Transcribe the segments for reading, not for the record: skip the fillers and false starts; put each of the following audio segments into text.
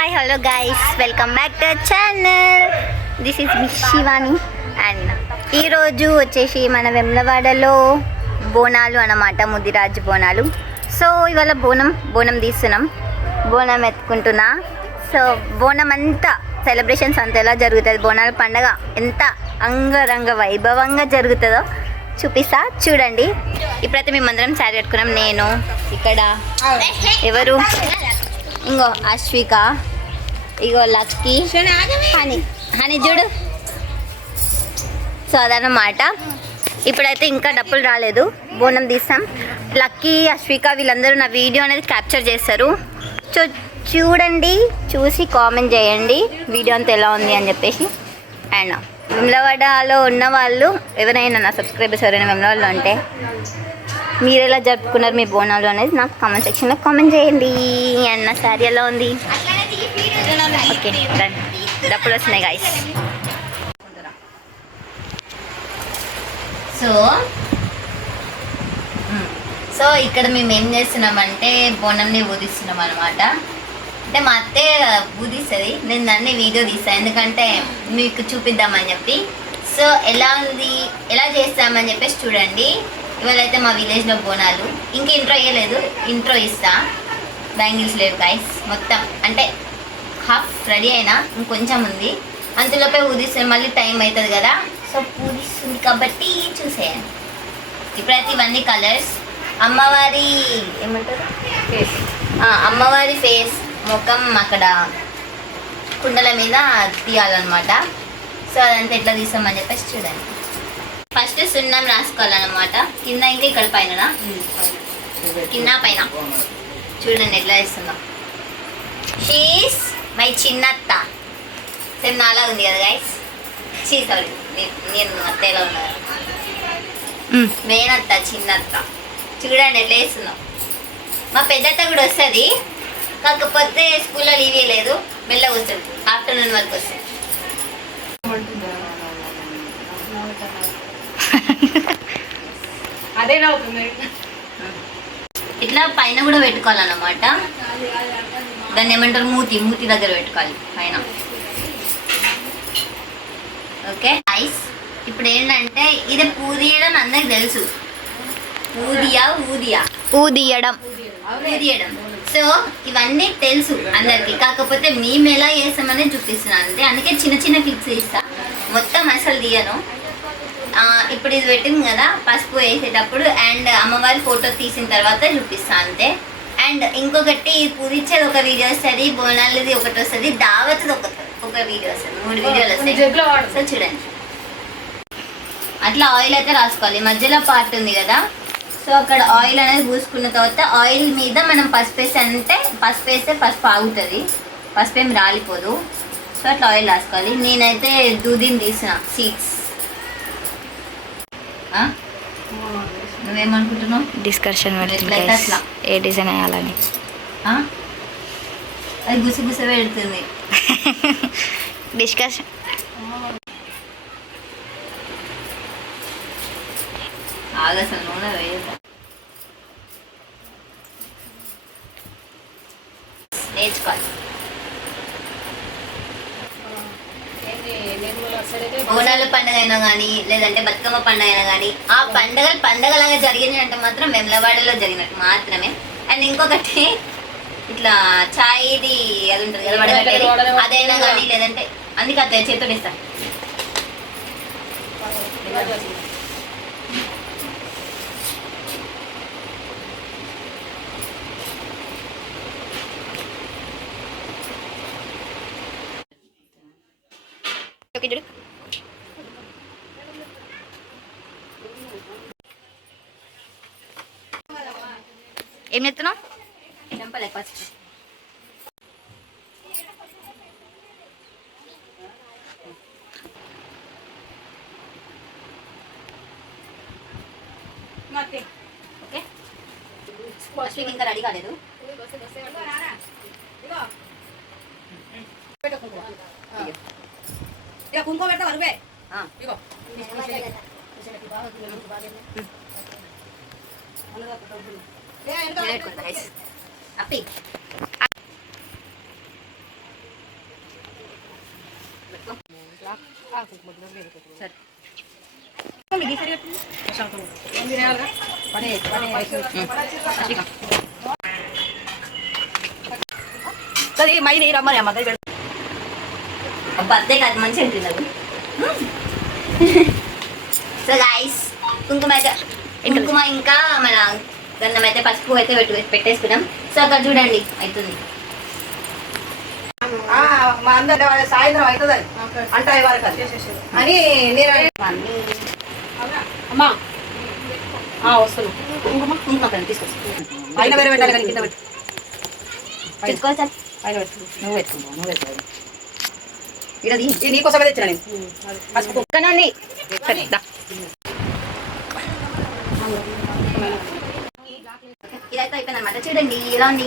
Hi hello guys, welcome back to channel. This is miss Shivani. And ఈరోజు వచ్చేసి మన వెమ్లవాడలో బోనాలు అన్నమాట, ముదిరాజు బోనాలు. సో ఇవాళ బోనం తీస్తున్నాం, బోనం ఎత్తుకుంటున్నా. సో బోనం అంతా సెలబ్రేషన్స్ అంతా ఎలా జరుగుతుంది, బోనాల పండగ ఎంత అంగరంగ వైభవంగా జరుగుతుందో చూపిస్తా, చూడండి. ఇప్పుడైతే మేమందరం శారీ కట్టుకున్నాం. నేను ఇక్కడ ఎవరు, ఇంకో అశ్విక, ఇగో లక్కీ, హనీ చూడు. సో అదన్నమాట. ఇప్పుడైతే ఇంకా డబ్బులు రాలేదు, బోనం తీస్తాం. లక్కీ, అశ్విక వీళ్ళందరూ నా వీడియో అనేది క్యాప్చర్ చేస్తారు. సో చూడండి, చూసి కామెంట్ చేయండి వీడియో అంతా ఎలా ఉంది అని చెప్పేసి. అండ్ వెమ్లవాడలో ఉన్న వాళ్ళు ఎవరైనా నా సబ్స్క్రైబర్స్ ఎవరైనా వెమ్లవాడలో ఉంటే మీరు ఎలా జరుపుకున్నారు మీ బోనాలు అనేది నాకు కామెంట్ సెక్షన్లో కామెంట్ చేయండి. అండ్ నా శారీ ఎలా ఉంది. Okay done. డబ్బులు వస్తున్నాయి గైస్. సో ఇక్కడ మేము ఏం చేస్తున్నామంటే బోనంని ఊదిస్తున్నాం అనమాట. అంటే మా అత్తే ఊదిస్తుంది, నేను దాన్ని వీడియో తీస్తాను ఎందుకంటే మీకు చూపిద్దామని చెప్పి. సో ఎలా ఉంది, ఎలా చేస్తామని చెప్పేసి చూడండి. ఇవాళ అయితే మా విలేజ్లో బోనాలు. ఇంకా ఇంట్రో వేయలేదు, ఇంట్రో ఇస్తా. బ్యాంగిల్స్ లేవు గైస్, మొత్తం అంటే హాఫ్ రెడీ అయినా ఇంకొంచెం ఉంది. అంతలోపే ఊదిస్తే మళ్ళీ టైం అవుతుంది కదా. సో ఊదిస్తుంది కాబట్టి చూసేయండి. ఇప్పుడైతే ఇవన్నీ కలర్స్. అమ్మవారి ఏమంటారు ఫేస్, అమ్మవారి ఫేస్ ముఖం అక్కడ కుండల మీద తీయాలన్నమాట. సో అదంతా ఎట్లా తీస్తామని చెప్పేసి చూడండి. ఫస్ట్ సున్నం రాసుకోవాలన్నమాట, కింద ఇంకా ఇక్కడ పైన, కింద పైన. చూడండి ఎట్లా వేస్తున్నాం. షీస్ మై చిన్నత్త, సేమ్ నాలా ఉంది కదా గైస్. సారీ, నేను అత్త ఎలా ఉన్నారు, మేనత్త చిన్నత్త. చూడండి ఎట్లా వేస్తున్నాం. మా పెద్దత్త కూడా వస్తుంది, కాకపోతే స్కూల్లో లీవ్ ఇవ్వలేదు, మెల్లగా వస్తుంది, ఆఫ్టర్నూన్ వరకు వస్తుంది. అదే అవుతుంది. ఇట్లా పైన కూడా పెట్టుకోవాలన్నమాట. దాన్ని ఏమంటారు, మూతి దగ్గర పెట్టుకోవాలి పైన. Okay ice. ఇప్పుడు ఏంటంటే ఇది పూదియడం అందరికి తెలుసు, ఊదియడం. సో ఇవన్నీ తెలుసు అందరికి, కాకపోతే మేము ఎలా చేస్తామని చూపిస్తున్నాను అంతే. అందుకే చిన్న చిన్న క్లిప్స్ ఇస్తా, మొత్తం అసలు తీయను. ఇప్పుడు ఇది పెట్టింది కదా, పసుపు వేసేటప్పుడు అండ్ అమ్మవారి ఫోటో తీసిన తర్వాత చూపిస్తాను అంతే. అండ్ ఇంకొకటి పూజించేది ఒక వీడియో వస్తుంది, బోనాలది ఒకటి వస్తుంది, దావత్ది ఒక వీడియో వస్తుంది, 3 వీడియోలు వస్తాయి. సో చూడండి, అట్లా ఆయిల్ అయితే రాసుకోవాలి. మధ్యలో పార్ట్ ఉంది కదా, సో అక్కడ ఆయిల్ అనేది పూసుకున్న తర్వాత ఆయిల్ మీద మనం పసుపు వేసి, అంటే పసుపు వేస్తే పసుపు ఆగుతుంది, పసుపు ఏం రాలిపోదు. సో అట్లా ఆయిల్ రాసుకోవాలి. నేనైతే దూదిని తీసిన సీడ్స్. నువ్వేమనుకుంటున్నావు? డిస్కషన్ ఏ డిజైన్ వేయాలని అది గుసగుస పెడుతుంది. డిస్కషన్ ఆగసలు నూనె వేయదా, నేర్చుకోవాలి. బోనాల పండుగ అయినా కానీ, లేదంటే బతుకమ్మ పండుగ అయినా కానీ, ఆ పండగలాగా జరిగినాయి అంటే మాత్రం వెమ్లవాడలో జరిగినట్టు మాత్రమే. అండ్ ఇంకొకటి ఇట్లా చాయ్ది అది ఉంటుంది కదా, వడగట్టేది, అదైనా కానీ, లేదంటే అందుకే అదే చేతులు ఇస్తాను. ఓకే చూడు. ఏం చెప్తున్నావు? చెంపలే ఫస్ట్. ఓకే ఫస్ట్ ఇంకా రెడీ కాలేదు. కుంకుమ పెడతా వరువే. అప్పి మైని రమ్మని అమ్మ బర్త్డే కాదు మంచిగా తిన్నారు. సో గాయస్ కుంకుమ ఇంకా మన గంధం అయితే పసుపు అయితే పెట్టేసుకున్నాం. సో అక్కడ చూడండి అవుతుంది. మా అందరు సాయంత్రం అవుతుంది అంటే వరకు అని నేను అమ్మా వస్తున్నాను. కుంకుమ తీసుకొస్తాను. పైన వేరే పెట్టాలి కానీ కింద పెట్టు. పెట్టుకోవాలి సార్. పైన పెట్టు. నువ్వు పెట్టుకుంటావు. నువ్వు పెట్టుకోవాలి. ఇది నీకోసమే తెచ్చిన నేను పసుపు కుక్కనండి ఇదైతే అయిపోయింది అనమాట. చూడండి ఎలా ఉంది.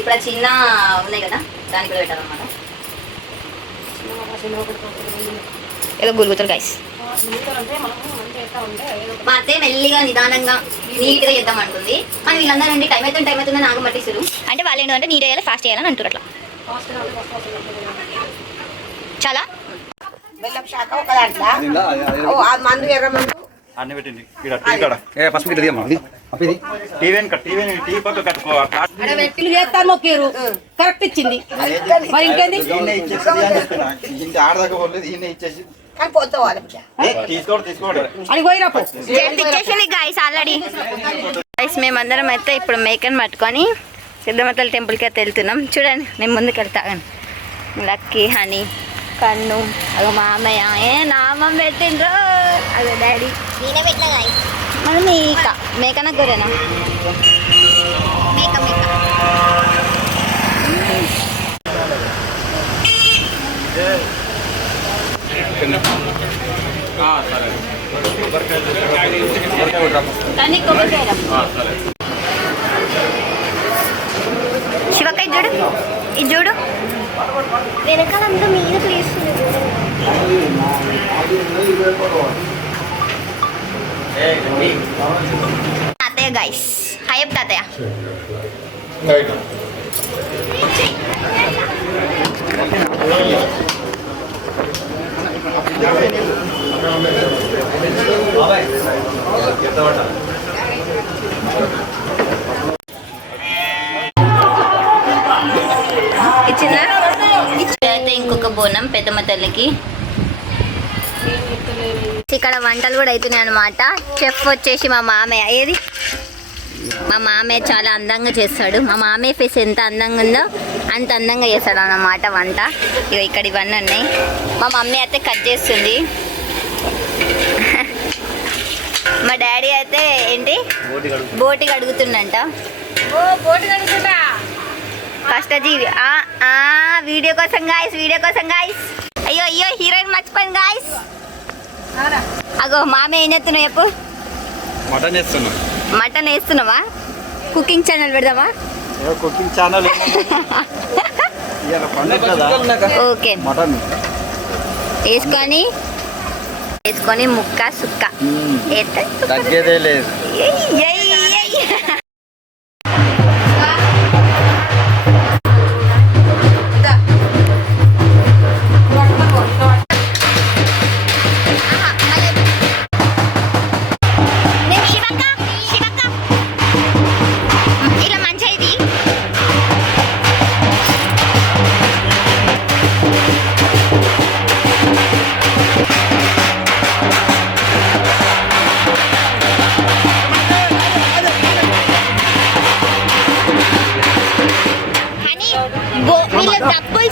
ఇప్పుడు చిన్న ఉన్నాయి కదా దానికి కూడా పెట్టాలన్నమాట. ఏదో గురుగుతారు గైస్. మా అత్తే మెల్లిగా నిదానంగా నీట్గా చేద్దాం అంటుంది. కానీ వీళ్ళందరూ అండి టైం అవుతుంది నాకు పట్టిస్తారు. అంటే వాళ్ళు ఏంటంటే నీట్ చేయాలి ఫాస్ట్ చేయాలని అంటారు. అట్లా చాలా బెల్లం శాఖ ఒక దాంట్లో మందు ఎర్ర మందు అన్ని పెట్టింది పసుపు గిట్ట తీయమ్మా టీ పక్క కట్టుకో చేస్తాను మొక్కేరు కరెక్ట్ ఇచ్చింది. మరి ఇంకేంది ఆడదాకా పోలేదు ఈయన ఇచ్చేసి కానీ పోతావాలి తీసుకోండి అని పోయినప్పుడు ఇచ్చేసింది గైస్ ఆల్రెడీ. గైస్ మేమందరం అయితే ఇప్పుడు మేకని పట్టుకొని సిద్ధమతల టెంపుల్కి అయితే వెళ్తున్నాం. చూడండి నేను ముందుకు వెళ్తాను. లక్కీ హనీ కన్ను అదో మామయ్య నామం పెట్టిండ్రు. అదే డాడీ నేనే పెట్టినా గాయస్. మరి మేకనా గొర్రెనా? మేక కానీ కొబ్బరికాయ శివకాయ చూడు, ఇది చూడు వెనకాల అంతా మీద ప్లేస్ తాతయ్య గైస్. హాయ్ తాతయ్య. ఇచ్చిందా? అయితే ఇంకొక బోనం పెద్దమ్మ తల్లికి. ఇక్కడ వంటలు కూడా అవుతున్నాయి అనమాట. చెఫ్ వచ్చేసి మా మామయ్య. ఏది మా మామయ్య చాలా అందంగా చేస్తాడు. మా మామయ్య ఫేస్ ఎంత అందంగా ఉందో అంత అందంగా చేస్తాడు అన్నమాట వంట. ఇక ఇక్కడ ఇవన్నీ ఉన్నాయి. మా మమ్మీ అయితే కట్ చేస్తుంది. మా డాడీ అయితే ఏంటి బోటి కడుగుతుండంట. కష్టజీవి. వీడియో కోసం గాయస్, వీడియో కోసం గాయస్. అయ్యో అయ్యో హీరోయిన్ మర్చిపోయింది గాయస్. అగో మామయ్య ఏం చేస్తున్నావు చెప్పు. మటన్ చేస్తున్నా. మటన్ వేస్తున్నావా? కుకింగ్ ఛానల్ పెడదామా? కుకింగ్ ఛానల్ ఓకే వేసుకొని ముక్క సుక్క తగ్గేదే లేదు. ఇలా మంచిగా ఇది వీళ్ళు డప్పులు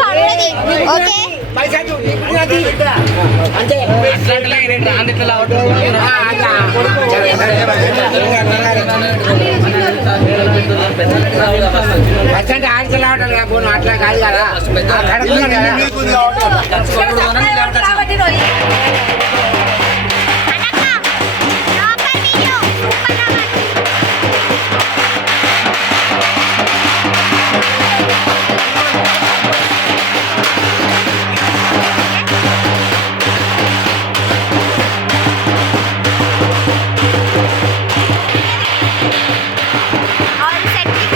సౌండ్ ఉన్నది. ఓకే ఆడికి అట్లా కాదు కదా. all setting.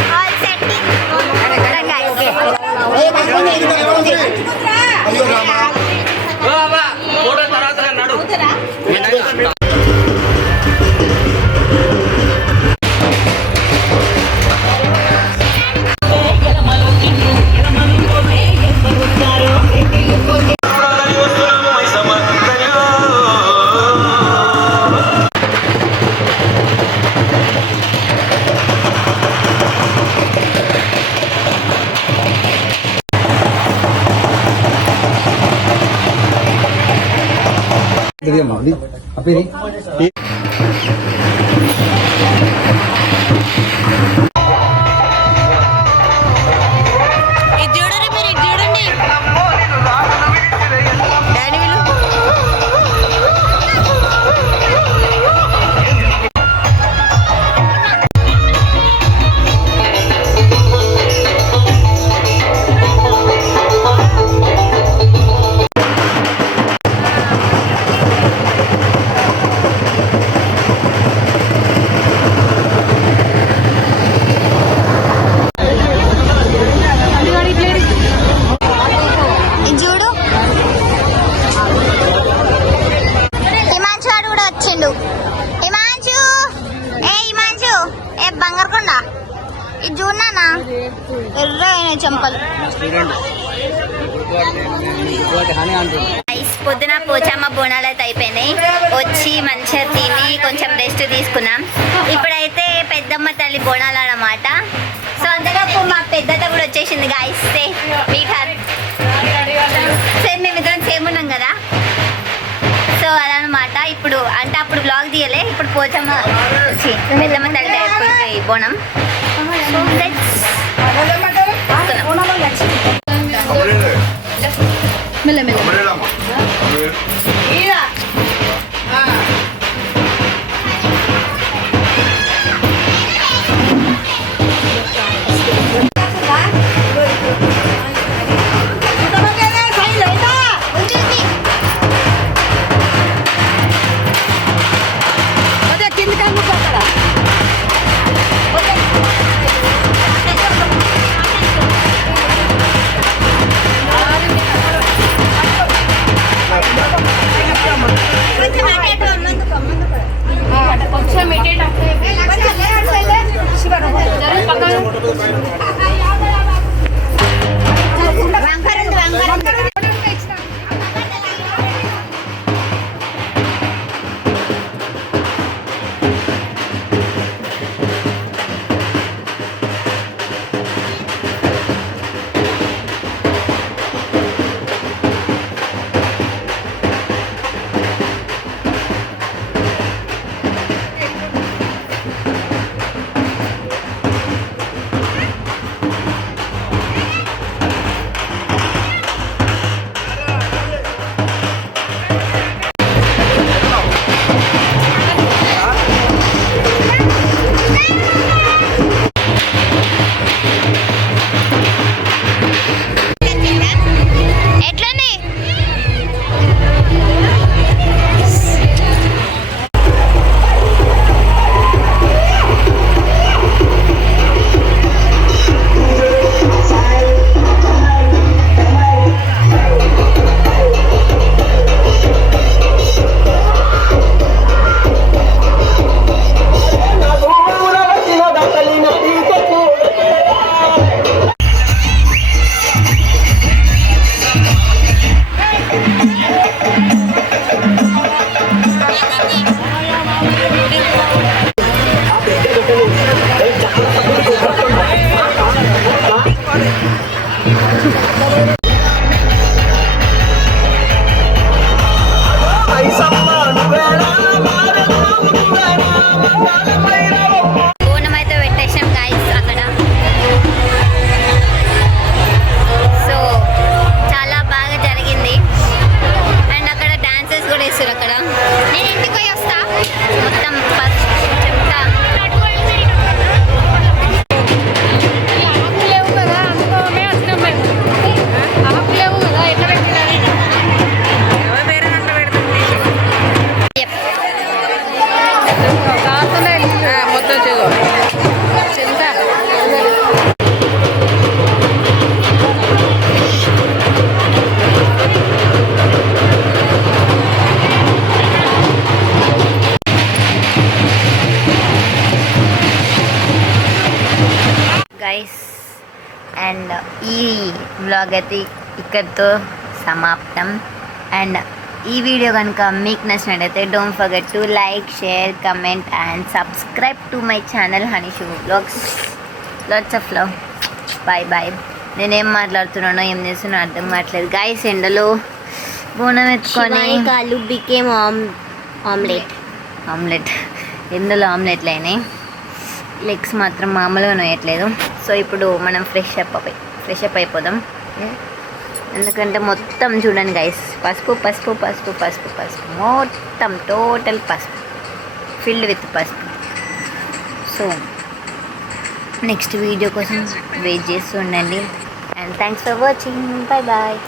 ఇది చూడు హిమాంశు వాడు కూడా వచ్చిండు. హిమాంశు హిమాంశు బంగారుకొండ ఇది చూడనా ఎర్ర చెంపలు. పొద్దున పోచమ్మ బోనాలు అయితే అయిపోయినాయి. వచ్చి మంచిగా తిని కొంచెం రెస్ట్ తీసుకున్నాం. ఇప్పుడైతే పెద్దమ్మ తల్లి బోనాలు అన్నమాట. సో అంతలోపు మా పెద్దత కూడా వచ్చేసింది గాయస్. మీటర్ సేమ్ మేమిద్దరం సేమ్ ఉన్నాం కదా. సో అదనమాట. ఇప్పుడు అంటే అప్పుడు బ్లాగ్ తీయలే. ఇప్పుడు పోచమ్మ పెద్దమ్మ తల్లి అయిపోయింది బోనం. సో మెల్ల మెల్ల గైస్ అండ్ ఈ వ్లాగ్ అయితే ఇక్కడితో సమాప్తం. అండ్ ఈ వీడియో కనుక మీకు నచ్చినట్టయితే don't forget to like, share, comment and subscribe to my channel Hanishu vlogs. Lots of love. Bye bye. నేనేం మాట్లాడుతున్నానో ఏం చేస్తున్నానో అర్థం కావట్లేదు గైస్. ఎండలో బోనం ఎత్తుకొని కాళ్ళు బికేమ్ ఆమ్లెట్ ఎండలో ఆమ్లెట్లు అయినాయి. లెగ్స్ మాత్రం మామూలుగా నోయట్లేదు. సో ఇప్పుడు మనం ఫ్రెష్ అప్ అయిపోదాం. ఎందుకంటే మొత్తం చూడండి గైస్, పసుపు పసుపు పసుపు పసుపు పసుపు మొత్తం టోటల్ పసుపు, ఫిల్డ్ విత్ పసుపు. సో నెక్స్ట్ వీడియో కోసం వెయిట్ చేస్తూ ఉండండి. And thanks for watching. Bye bye.